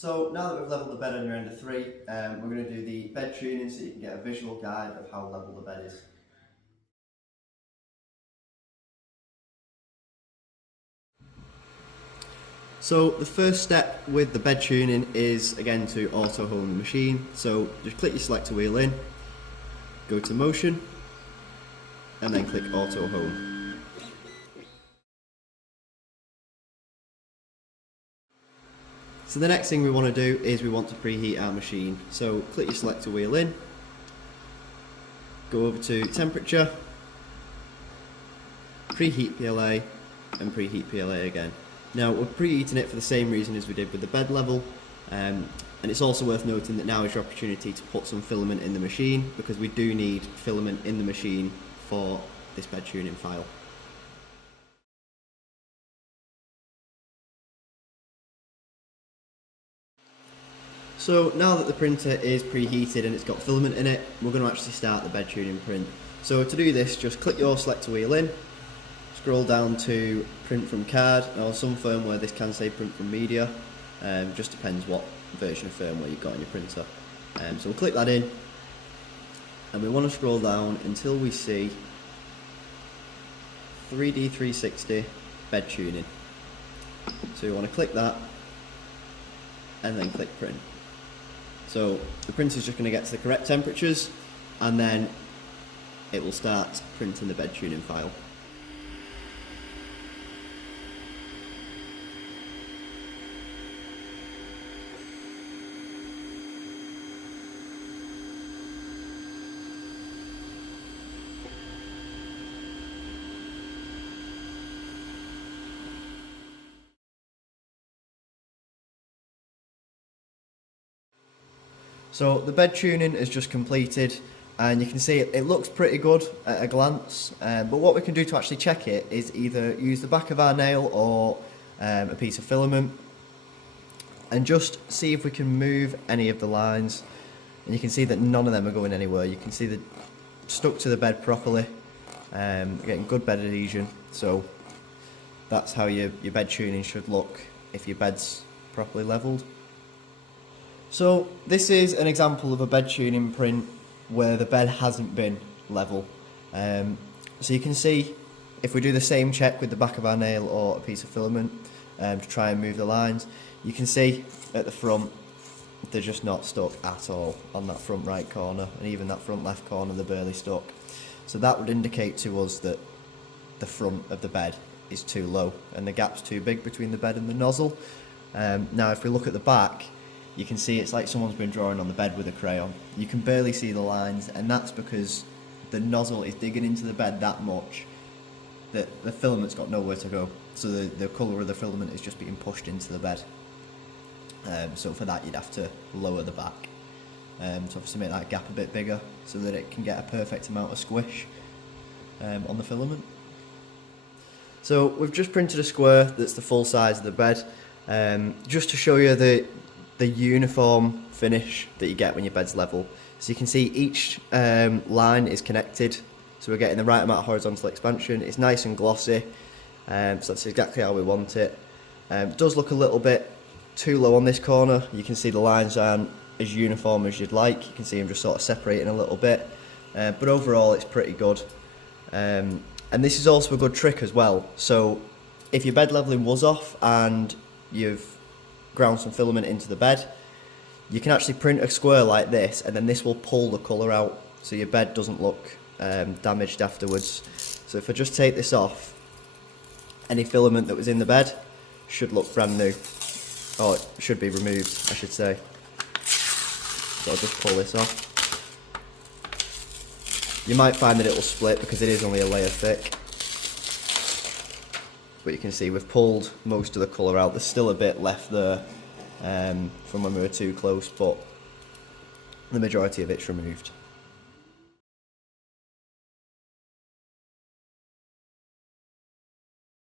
So now that we've levelled the bed on your Ender-3, we're going to do the bed tuning so you can get a visual guide of how level the bed is. So the first step with the bed tuning is again to auto home the machine. So just click your selector wheel in, go to motion, and then click auto home. So the next thing we want to do is we want to preheat our machine. So click your selector wheel in, go over to temperature, preheat PLA, and preheat PLA again. Now we're preheating it for the same reason as we did with the bed level, and it's also worth noting that now is your opportunity to put some filament in the machine, because we do need filament in the machine for this bed tuning file. So now that the printer is preheated and it's got filament in it, we're going to actually start the bed tuning print. So to do this, just click your selector wheel in, scroll down to print from card. Now on some firmware this can say print from media, just depends what version of firmware you've got on your printer. So we'll click that in, and we want to scroll down until we see 3D 360 bed tuning. So we want to click that and then click print. So the printer is just going to get to the correct temperatures, and then it will start printing the bed tuning file. So the bed tuning is just completed, and you can see it looks pretty good at a glance, but what we can do to actually check it is either use the back of our nail or a piece of filament and just see if we can move any of the lines, and you can see that none of them are going anywhere. You can see they're stuck to the bed properly, getting good bed adhesion. So that's how your bed tuning should look if your bed's properly levelled. So this is an example of a bed tuning print where the bed hasn't been level. So you can see if we do the same check with the back of our nail or a piece of filament to try and move the lines, you can see at the front they're just not stuck at all on that front right corner, and even that front left corner they're barely stuck. So that would indicate to us that the front of the bed is too low and the gap's too big between the bed and the nozzle. Now if we look at the back, you can see it's like someone's been drawing on the bed with a crayon. You can barely see the lines, and that's because the nozzle is digging into the bed that much that the filament's got nowhere to go. So the colour of the filament is just being pushed into the bed. So for that you'd have to lower the back to obviously make that gap a bit bigger so that it can get a perfect amount of squish on the filament. So we've just printed a square that's the full size of the bed, just to show you the uniform finish that you get when your bed's level. So you can see each line is connected, so we're getting the right amount of horizontal expansion. It's nice and glossy, so that's exactly how we want it. It does look a little bit too low on this corner. You can see the lines aren't as uniform as you'd like. You can see them just sort of separating a little bit, but overall it's pretty good. And this is also a good trick as well. So if your bed leveling was off and you've ground some filament into the bed, you can actually print a square like this, and then this will pull the colour out so your bed doesn't look damaged afterwards. So if I just take this off, any filament that was in the bed should look brand new, or it should be removed I should say. So I'll just pull this off. You might find that it will split because it is only a layer thick, but you can see we've pulled most of the colour out. There's still a bit left there from when we were too close, but the majority of it's removed.